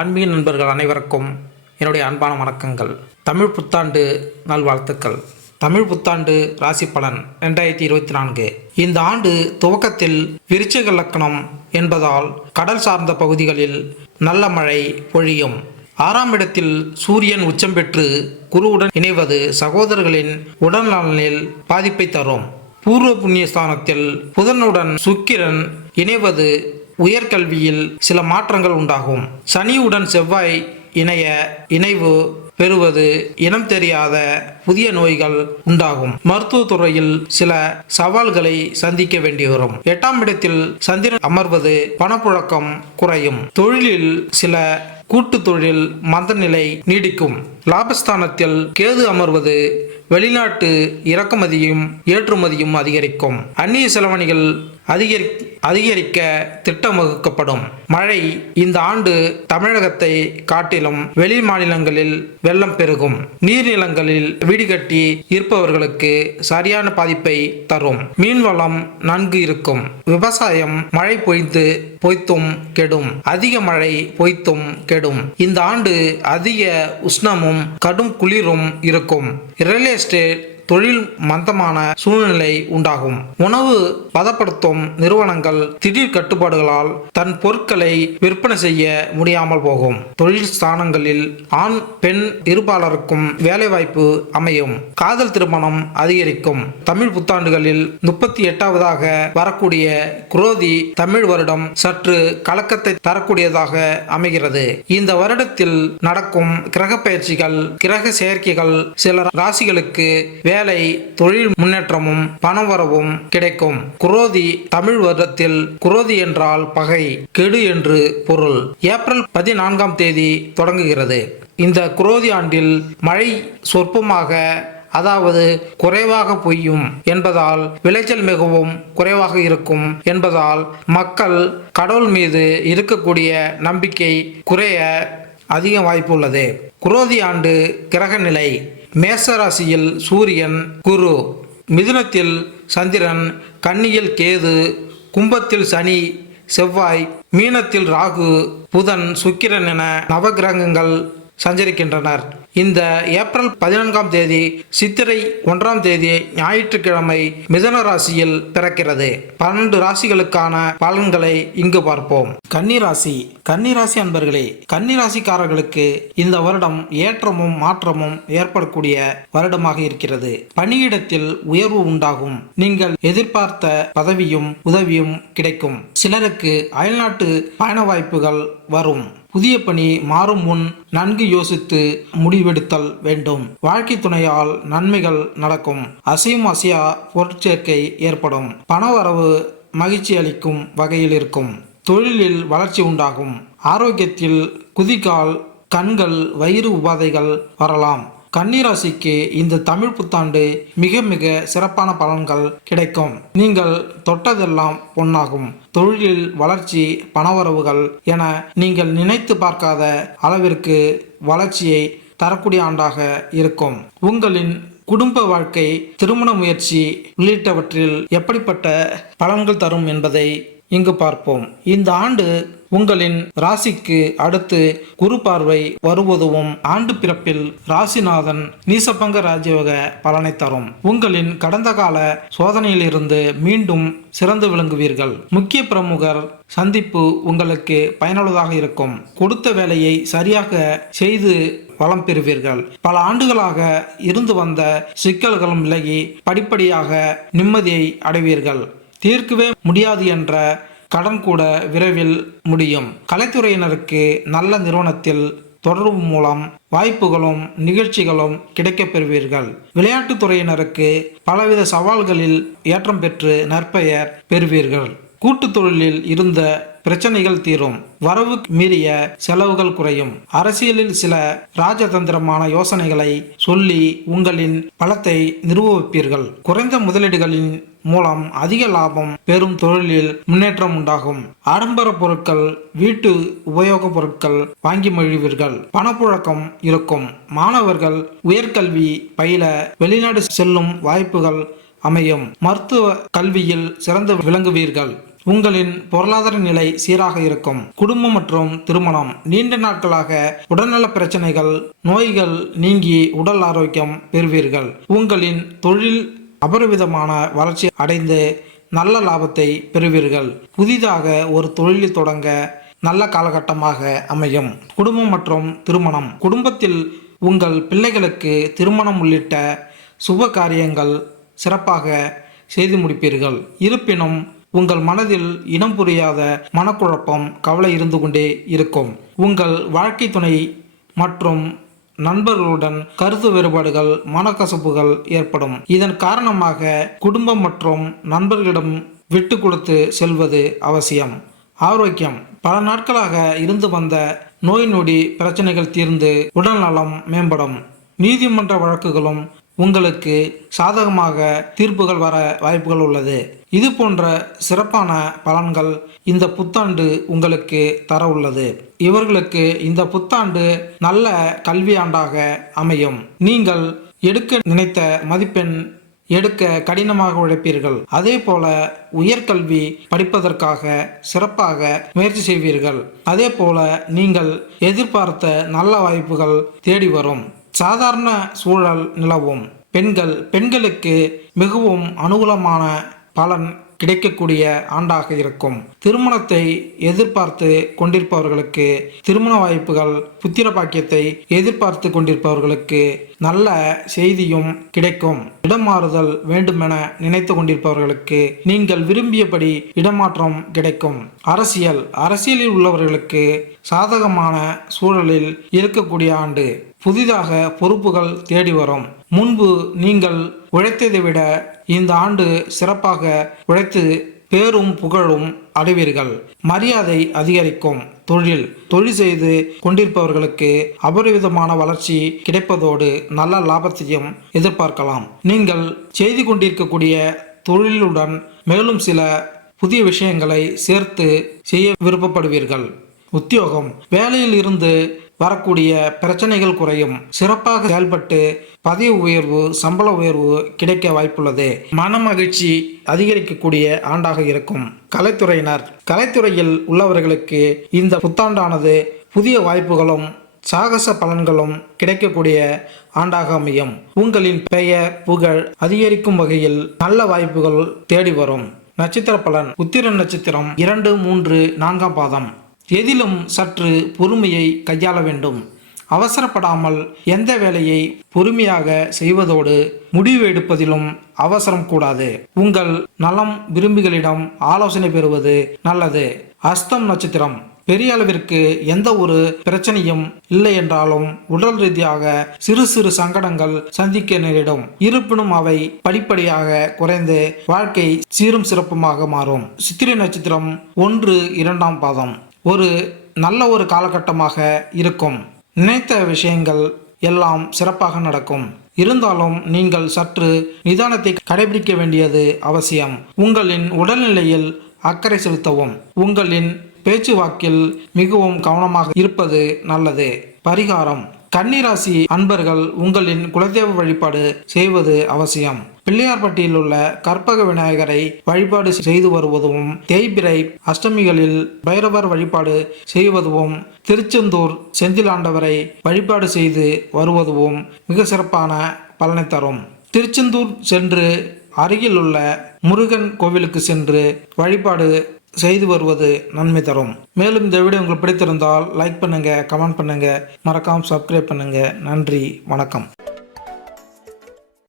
ஆன்மீக நண்பர்கள் அனைவருக்கும் என்னுடைய அன்பான வணக்கங்கள். தமிழ் புத்தாண்டு நல்வாழ்த்துக்கள். தமிழ் புத்தாண்டு ராசி பலன் 2024. இந்த ஆண்டு துவக்கத்தில் விருச்சிக லக்னம் என்பதால் கடல் சார்ந்த பகுதிகளில் நல்ல மழை பொழியும். 6ஆம் இடத்தில் சூரியன் உச்சம் பெற்று குருவுடன் இணைவது சகோதரர்களின் உடல்நலனில் பாதிப்பை தரும். பூர்வ புண்ணிய ஸ்தானத்தில் புதனுடன் சுக்கிரன் இணைவது உயர்கல்வியில் சில மாற்றங்கள் உண்டாகும். சனியுடன் செவ்வாய் இணைவு பெறுவது இனம் தெரியாத புதிய நோய்கள் உண்டாகும். மருத்துவத்துறையில் சில சவால்களை சந்திக்க வேண்டி வரும். 8ஆம் இடத்தில் சந்திரன் அமர்வது பணப்புழக்கம் குறையும். தொழிலில் சில கூட்டு தொழில் மந்த நிலை நீடிக்கும். லாபஸ்தானத்தில் கேது அமர்வது வெளிநாட்டு இறக்குமதியும் ஏற்றுமதியும் அதிகரிக்கும். அந்நிய செலவணிகள் அதிகரிக்க திட்டம் வகுக்கப்படும். மழை இந்த ஆண்டு தமிழகத்தை காட்டிலும் வெளி மாநிலங்களில் வெள்ளம் பெருகும். நீர்நிலங்களில் வீடு கட்டி இருப்பவர்களுக்கு சரியான பாதிப்பை தரும். மீன்வளம் நன்கு இருக்கும். விவசாயம் மழை பொய்த்தும் கெடும். அதிக மழை பொய்த்தும் கெடும். இந்த ஆண்டு அதிக உஷ்ணமும் கடும் குளிரும் இருக்கும். ரியல் எஸ்டேட் தொழில் மந்தமான சூழ்நிலை உண்டாகும். உணவு பதப்படுத்தும் நிறுவனங்கள் திடீர் கட்டுப்பாடுகளால் தன் பொருட்களை விற்பனை செய்ய முடியாமல் போகும். தொழில் ஸ்தானங்களில் ஆண் பெண் இருபாலருக்கும் வேலைவாய்ப்பு அமையும். காதல் திருமணம் அதிகரிக்கும். தமிழ் புத்தாண்டுகளில் 38வதாக வரக்கூடிய குரோதி தமிழ் வருடம் சற்று கலக்கத்தை தரக்கூடியதாக அமைகிறது. இந்த வருடத்தில் நடக்கும் கிரக பயிற்சிகள் கிரக செயற்கைகள் சில ராசிகளுக்கு வேலை தொழில் முன்னேற்றமும் பணவரவும் கிடைக்கும். குரோதி தமிழ் வருடத்தில் குரோதி என்றால் பகை கெடு என்று பொருள். ஏப்ரல் 14ஆம் தேதி தொடங்குகிறது. இந்த குரோதி ஆண்டில் மழை சொற்பமாக அதாவது குறைவாக பொய்யும் என்பதால் விளைச்சல் மிகவும் குறைவாக இருக்கும் என்பதால் மக்கள் கடவுள் மீது இருக்கக்கூடிய நம்பிக்கை குறைய அதிக வாய்ப்பு உள்ளது. குரோதி ஆண்டு கிரக நிலை: மேச ராசியில் சூரியன் குரு, மிதுனத்தில் சந்திரன், கன்னியில் கேது, கும்பத்தில் சனி செவ்வாய், மீனத்தில் ராகு புதன் சுக்கிரன் என நவகிரகங்கள் சஞ்சரிக்கின்றனர். இந்த ஏப்ரல் 14ஆம் தேதி சித்திரை 1ஆம் தேதி ஞாயிற்றுக்கிழமை மிதுன ராசியில் பிறக்கிறது. 12 ராசிகளுக்கான பலன்களை இங்கு பார்ப்போம். கன்னிராசி. கன்னிராசி அன்பர்களே, கன்னிராசிக்காரர்களுக்கு இந்த வருடம் ஏற்றமும் மாற்றமும் ஏற்படக்கூடிய வருடமாக இருக்கிறது. பணியிடத்தில் உயர்வு உண்டாகும். நீங்கள் எதிர்பார்த்த பதவியும் உதவியும் கிடைக்கும். சிலருக்கு அயல்நாட்டு பயண வாய்ப்புகள் வரும். புதிய பணி மாறும் முன் நன்கு யோசித்து முடிவெடுத்தல் வேண்டும். வாழ்க்கை துணையால் நன்மைகள் நடக்கும். அசையும் அசையா பொருட்சேர்க்கை ஏற்படும். பணவரவு மகிழ்ச்சி அளிக்கும் வகையில் இருக்கும். தொழிலில் வளர்ச்சி உண்டாகும். ஆரோக்கியத்தில் குதிகால் கண்கள் வயிறு உபாதைகள் வரலாம். கன்னிராசிக்கு இந்த தமிழ் புத்தாண்டு மிக மிக சிறப்பான பலன்கள் கிடைக்கும். நீங்கள் தொட்டதெல்லாம் பொன்னாகும். தொழிலில் வளர்ச்சி பணவரவுகள் என நீங்கள் நினைத்து பார்க்காத அளவிற்கு வளர்ச்சியை தரக்கூடிய ஆண்டாக இருக்கும். உங்களின் குடும்ப வாழ்க்கை திருமண முயற்சி உள்ளிட்டவற்றில் எப்படிப்பட்ட பலன்கள் தரும் என்பதை இங்கு பார்ப்போம். இந்த ஆண்டு உங்களின் ராசிக்கு அடுத்து குரு பார்வை வருவதும் ஆண்டு பிறப்பில் ராசிநாதன் நீசபங்க ராஜயோக பலனை தரும். உங்களின் கடந்த கால சோதனையிலிருந்து மீண்டும் சிறந்து விளங்குவீர்கள். முக்கிய பிரமுகர் சந்திப்பு உங்களுக்கு பயனுள்ளதாக இருக்கும். கொடுத்த வேலையை சரியாக செய்து வளம் பெறுவீர்கள். பல ஆண்டுகளாக இருந்து வந்த சிக்கல்களும் விலகி படிப்படியாக நிம்மதியை அடைவீர்கள். தீர்க்கவே முடியாது என்ற கடன் கூட விரைவில் முடியும். கலைத்துறையினருக்கு நல்ல நிறுவனத்தில் தொடர்பு மூலம் வாய்ப்புகளும் நிகழ்ச்சிகளும் கிடைக்கப் பெறுவீர்கள். விளையாட்டுத் துறையினருக்கு பலவித சவால்களில் ஏற்றம் பெற்று நற்பெயர் பெறுவீர்கள். கூட்டுத் தொழிலில் இருந்த பிரச்சனைகள் தீரும். வரவு மீறிய செலவுகள் குறையும். அரசியலில் சில ராஜதந்திரமான யோசனைகளை சொல்லி உங்களின் பலத்தை நிரூபிப்பீர்கள். குறைந்த முதலீடுகளின் மூலம் அதிக லாபம் பெறும் தொழிலில் முன்னேற்றம் உண்டாகும். ஆடம்பர பொருட்கள் வீட்டு உபயோக பொருட்கள் வாங்கி மகிழ்வீர்கள். பணப்புழக்கம் இருக்கும். மாணவர்கள் உயர்கல்வி பயில வெளிநாடு செல்லும் வாய்ப்புகள் அமையும். மருத்துவ கல்வியில் சிறந்து விளங்குவீர்கள். உங்களின் பொருளாதார நிலை சீராக இருக்கும். குடும்பம் மற்றும் திருமணம். நீண்ட நாட்களாக உடல்நல பிரச்சனைகள், நோய்கள் நீங்கி உடல் ஆரோக்கியம் பெறுவீர்கள். உங்களின் தொழில் அபரிவிதமான வளர்ச்சி அடைந்து நல்ல லாபத்தை பெறுவீர்கள். புதிதாக ஒரு தொழிலை தொடங்க நல்ல காலகட்டமாக அமையும். குடும்பம் மற்றும் திருமணம். குடும்பத்தில் உங்கள் பிள்ளைகளுக்கு திருமணம் உள்ளிட்ட சுப காரியங்கள் சிறப்பாக செய்து முடிப்பீர்கள். இருப்பினும் உங்கள் மனதில் இனம் புரியாத மனக்குழப்பம், கவலை இருந்து கொண்டே இருக்கும். உங்கள் வாழ்க்கை துணை மற்றும் நண்பர்களுடன் கருத்து வேறுபாடுகள், மனக்கசப்புகள் ஏற்படும். இதன் காரணமாக குடும்பம் மற்றும் நண்பர்களிடம் விட்டு கொடுத்து செல்வது அவசியம். ஆரோக்கியம். பல நாட்களாக இருந்து வந்த நோய் நொடி பிரச்சனைகள் தீர்ந்து உடல் நலம் மேம்படும். நீதிமன்ற வழக்குகளும் உங்களுக்கு சாதகமாக தீர்ப்புகள் வர வாய்ப்புகள் உள்ளது. இது போன்ற சிறப்பான பலன்கள் இந்த புத்தாண்டு உங்களுக்கு தர உள்ளது. இவர்களுக்கு இந்த புத்தாண்டு நல்ல கல்வி ஆண்டாக அமையும். நீங்கள் எடுக்க நினைத்த மதிப்பெண் எடுக்க கடினமாக உழைப்பீர்கள். அதே போல உயர்கல்வி படிப்பதற்காக சிறப்பாக முயற்சி செய்வீர்கள். அதே போல நீங்கள் எதிர்பார்த்த நல்ல வாய்ப்புகள் தேடி வரும். சாதாரண சூழல் நிலவும். பெண்களுக்கு மிகவும் அனுகூலமான பலன் கிடைக்கக்கூடிய ஆண்டாக இருக்கும். திருமணத்தை எதிர்பார்த்து கொண்டிருப்பவர்களுக்கு திருமண வாய்ப்புகள், புத்திர பாக்கியத்தை எதிர்பார்த்து கொண்டிருப்பவர்களுக்கு நல்ல செய்தியும் கிடைக்கும். இடமாறுதல் வேண்டுமென நினைத்து கொண்டிருப்பவர்களுக்கு நீங்கள் விரும்பியபடி இடமாற்றம் கிடைக்கும். அரசியலில் உள்ளவர்களுக்கு சாதகமான சூழலில் இருக்கக்கூடிய ஆண்டு. புதிதாக பொறுப்புகள் தேடி வரும். முன்பு நீங்கள் உழைத்ததை விட இந்த ஆண்டு சிறப்பாக உழைத்து பேரும் புகழும் அடைவீர்கள். மரியாதை அதிகரிக்கும். தொழில் செய்து கொண்டிருப்பவர்களுக்கு அபரிவிதமான வளர்ச்சி கிடைப்பதோடு நல்ல லாபத்தையும் எதிர்பார்க்கலாம். நீங்கள் செய்து கொண்டிருக்கக்கூடிய தொழிலுடன் மேலும் சில புதிய விஷயங்களை சேர்த்து செய்ய விருப்பப்படுவீர்கள். உத்தியோகம். வேலையில் இருந்து வரக்கூடிய பிரச்சனைகள் குறையும். சிறப்பாக செயல்பட்டு பதவி உயர்வு, சம்பள உயர்வு கிடைக்க வாய்ப்புள்ளது. மன மகிழ்ச்சி அதிகரிக்கக்கூடிய ஆண்டாக இருக்கும். கலைத்துறையில் உள்ளவர்களுக்கு இந்த புத்தாண்டானது புதிய வாய்ப்புகளும் சாகச பலன்களும் கிடைக்கக்கூடிய ஆண்டாக அமையும். உங்களின் பெயர், புகழ் அதிகரிக்கும் வகையில் நல்ல வாய்ப்புகள் தேடி வரும். நட்சத்திர பலன். உத்திரம் நட்சத்திரம் 2, 3, 4ஆம் பாதம். எதிலும் சற்று பொறுமையை கையாள வேண்டும். அவசரப்படாமல் எந்த வேலையை பொறுமையாக செய்வதோடு முடிவு எடுப்பதிலும் அவசரம் கூடாது. உங்கள் நலம் விரும்பிகளிடம் ஆலோசனை பெறுவது நல்லது. அஸ்தம் நட்சத்திரம். பெரிய அளவிற்கு எந்த ஒரு பிரச்சனையும் இல்லை என்றாலும் உடல் ரீதியாக சிறு சங்கடங்கள் சந்திக்க நேரிடும். இருப்பினும் அவை படிப்படியாக குறைந்து வாழ்க்கை சீரும் சிறப்புமாக மாறும். சித்திரை நட்சத்திரம் 1, 2ஆம் பாதம். நல்ல ஒரு காலகட்டமாக இருக்கும். நினைத்த விஷயங்கள் எல்லாம் சிறப்பாக நடக்கும். இருந்தாலும் நீங்கள் சற்று நிதானத்தை கடைபிடிக்க வேண்டியது அவசியம். உங்களின் உடல்நிலையில் அக்கறை செலுத்தவும். உங்களின் பேச்சுவாக்கில் மிகவும் கவனமாக இருப்பது நல்லது. பரிகாரம். கன்னிராசி அன்பர்கள் உங்களின் குலதெய்வ வழிபாடு செய்வது அவசியம். பிள்ளையார்பட்டியில் உள்ள கற்பக விநாயகரை வழிபாடு செய்து வருவதும், தேய்பிறை அஷ்டமிகளில் பைரவர் வழிபாடு செய்வதும், திருச்செந்தூர் செந்திலாண்டவரை வழிபாடு செய்து வருவதும் மிக சிறப்பான பலனை தரும். திருச்செந்தூர் சென்று அருகில் உள்ள முருகன் கோவிலுக்கு சென்று வழிபாடு செய்து வருவது நன்மை தரும். மேலும் இந்த வீடியோ உங்களுக்கு பிடித்திருந்தால் லைக் பண்ணுங்க, கமெண்ட் பண்ணுங்க, மறக்காம சப்ஸ்கிரைப் பண்ணுங்க. நன்றி, வணக்கம்.